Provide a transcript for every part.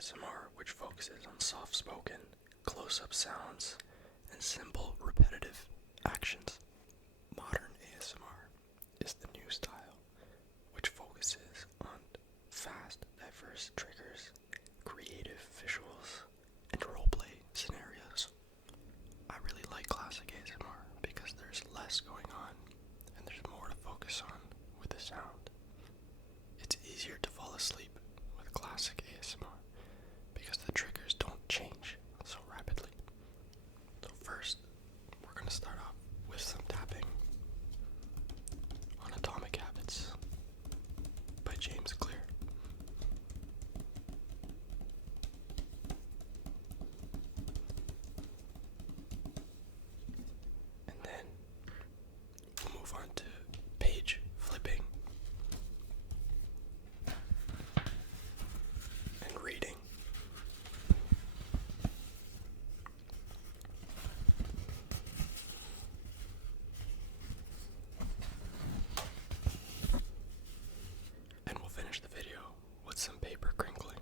ASMR, which focuses on soft spoken, close up sounds, and simple, repetitive actions. Modern ASMR is the new style, which focuses on fast, diverse triggers, creative visuals, and roleplay scenarios. I really like classic ASMR because there's less going on and there's more to focus on with the sound. It's easier to fall asleep with classic ASMR because the triggers don't change so rapidly. So first, we're going to start off with some tapping on Atomic Habits by James Clear. And then we'll move on to page flipping and reading. And we'll finish the video with some paper crinkling.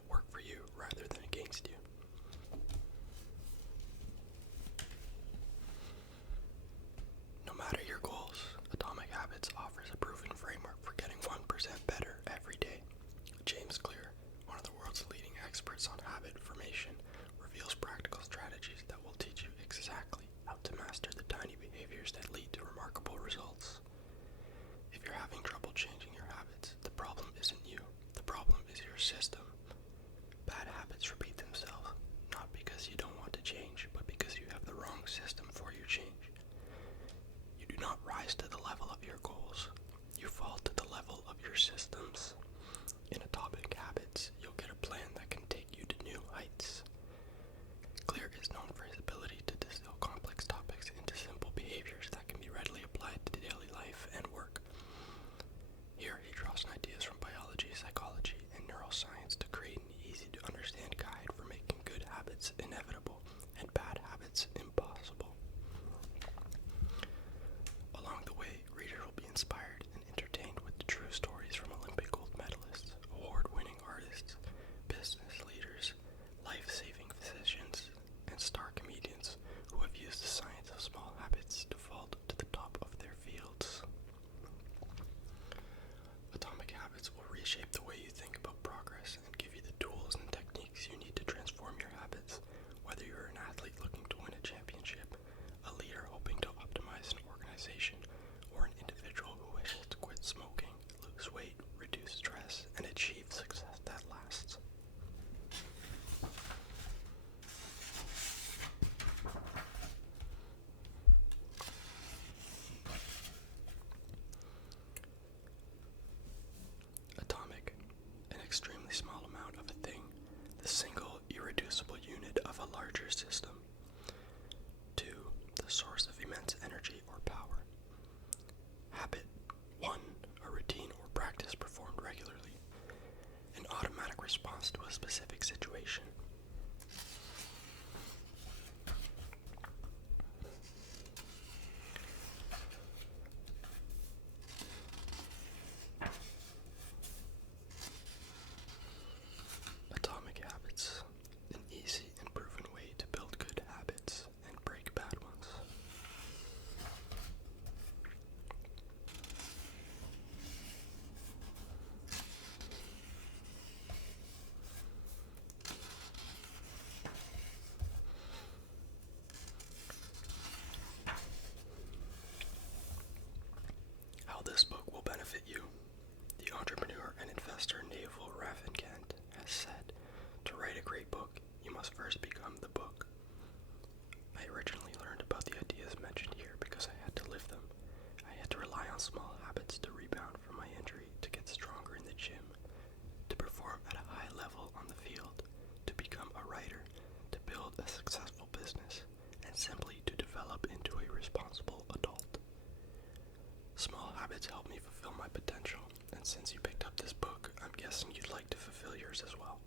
that work for you rather than against you. No matter your goals, Atomic Habits offers a proven framework for getting 1% better every day. James Clear, one of the world's leading experts on habit formation, reveals practical strategies that will teach you exactly how to master the tiny behaviors that lead to remarkable results. If you're having trouble changing your habits, the problem isn't you. The problem is your system. Bad habits repeat themselves, not because you don't want to change, but because you have the wrong system for your change. You do not rise to the level of your goals. You fall to the level of your systems. In Atomic Habits, you'll get a plan that can take you to new heights. Clear is known for his ability to distill complex topics into simple behaviors that can be readily applied to daily life and work. Here, he draws on ideas from biology, psychology, and neuroscience to create an easy-to-understand guide for making good habits inevitable and bad habits impossible. Along the way, readers will be inspired and entertained with the true stories from Olympic gold medalists, award-winning artists, business leaders, life-saving physicians, and star comedians who have used the science of small habits to fall to the top of their fields. Atomic Habits will reshape the way you think about progress and give you the tools and techniques you need to transform your habits, whether you're an athlete looking to win a championship, a leader hoping to optimize an organization, or an individual who wishes to quit smoking, lose weight, reduce stress, and achieve success that lasts. Atomic, an extremely small amount of a thing, the single irreducible unit of a larger system. 2. The source of immense energy or power. Habit. 1. A routine or practice performed regularly. An automatic response to a specific situation. Atomic Habits. An easy and proven way to build good habits and break bad ones. How this book will benefit you. The entrepreneur and investor Naval Ravikant has said, to write a great book, you must first become the book. I originally learned about the ideas mentioned here because I had to live them. I had to rely on small habits to rebound from my injury, to get stronger in the gym, to perform at a high level on the field, to become a writer, to build a successful business, and simply to develop into a responsible adult. Small habits help me fulfill my potential, and since you picked up this book, I'm guessing you'd like to fulfill yours as well.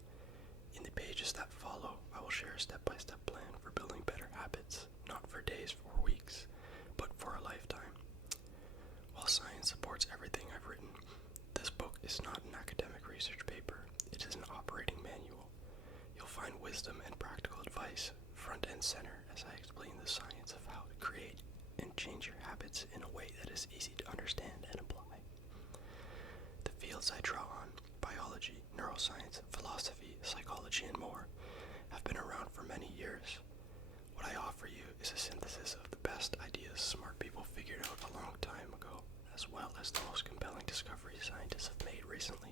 In the pages that follow, I will share a step-by-step plan for building better habits, not for days or weeks, but for a lifetime. While science supports everything I've written, this book is not an academic research paper. It is an operating manual. You'll find wisdom and practical advice front and center as I explain the science of how to create and change your habits in a way that is easy to understand and apply. The fields I draw on, biology, neuroscience, philosophy, psychology, and more, have been around for many years. What I offer you is a synthesis of the best ideas smart people figured out a long time ago, as well as the most compelling discoveries scientists have made recently.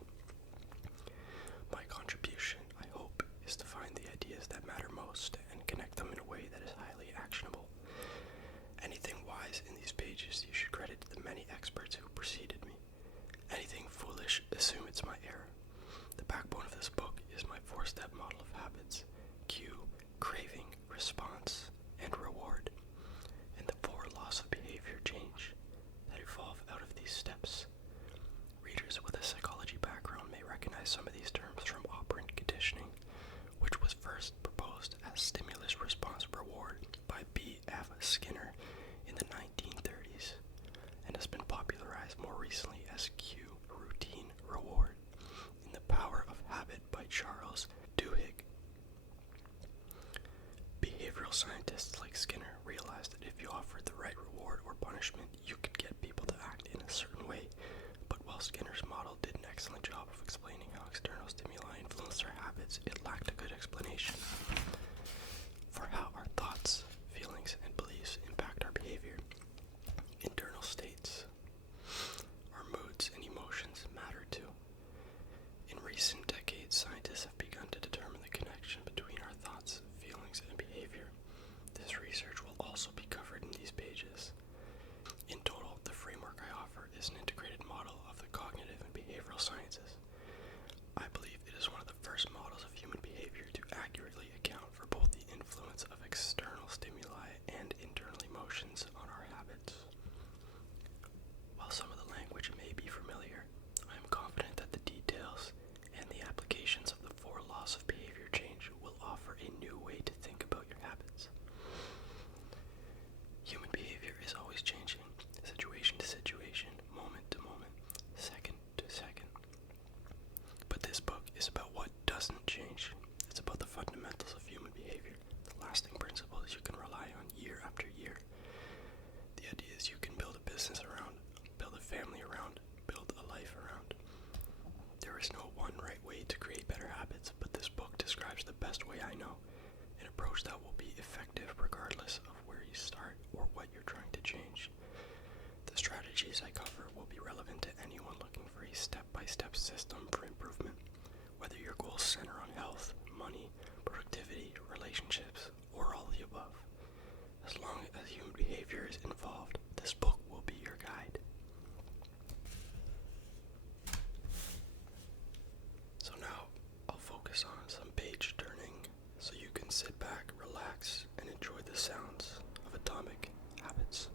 My contribution, I hope, is to find the ideas that matter most and connect them in a way that is highly actionable. Anything wise in these pages you should credit to the many experts who preceded me. Anything foolish, assume it's my error. The backbone of this book is my 4-step model of habits: cue, craving, response, and reward, and the 4 laws of behavior change that evolve out of these steps. Readers with a psychology background may recognize some of these terms from operant conditioning, which was first proposed as stimulus response reward by B. F. Skinner in the 1930s, and has been popularized more recently as cue, routine, reward in The Power of Habit by Charles behavioral scientists like Skinner realized that if you offered the right reward or punishment, you could get people to act in a certain way. But while Skinner's model did an excellent job of explaining how external stimuli influence our habits, it lacked a good explanation for how our thoughts, feelings, and beliefs impact our behavior. Internal states, our moods and emotions matter too. In recent decades, scientists have begun to determine the connection between our thoughts, feelings, and behavior. This research will also be covered in these pages. In total, the framework I offer is an integrated model of the cognitive and behavioral sciences. I believe it is one of the first models of human behavior to accurately account for both the influence of external stimuli and internal emotions on our habits. While some of the language may be familiar, I am confident that the details and the applications of the 4 laws of behavior change will offer a new way to think about your habits. Human behavior is always changing, situation to situation, moment to moment, second to second. But this book is about what doesn't change. It's about the fundamentals of human behavior, the lasting principles you can rely on year after year. The ideas you can build a business around, build a family around, build a life around. There is no one right way to create better habits, but this book describes the best way I know, an approach that will be effective regardless of where you start or what you're trying to change. The strategies I cover will be relevant to anyone looking for a step-by-step system for improvement, whether your goals center on health, money, productivity, relationships, or all of the above. As long as human behavior is involved, this book will be your guide. So now, I'll focus on some page turning so you can sit back, relax, and enjoy the sounds of atomic habits.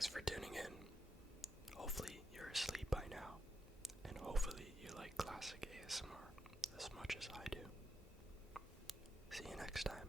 Thanks for tuning in. Hopefully you're asleep by now, and hopefully you like classic ASMR as much as I do. See you next time.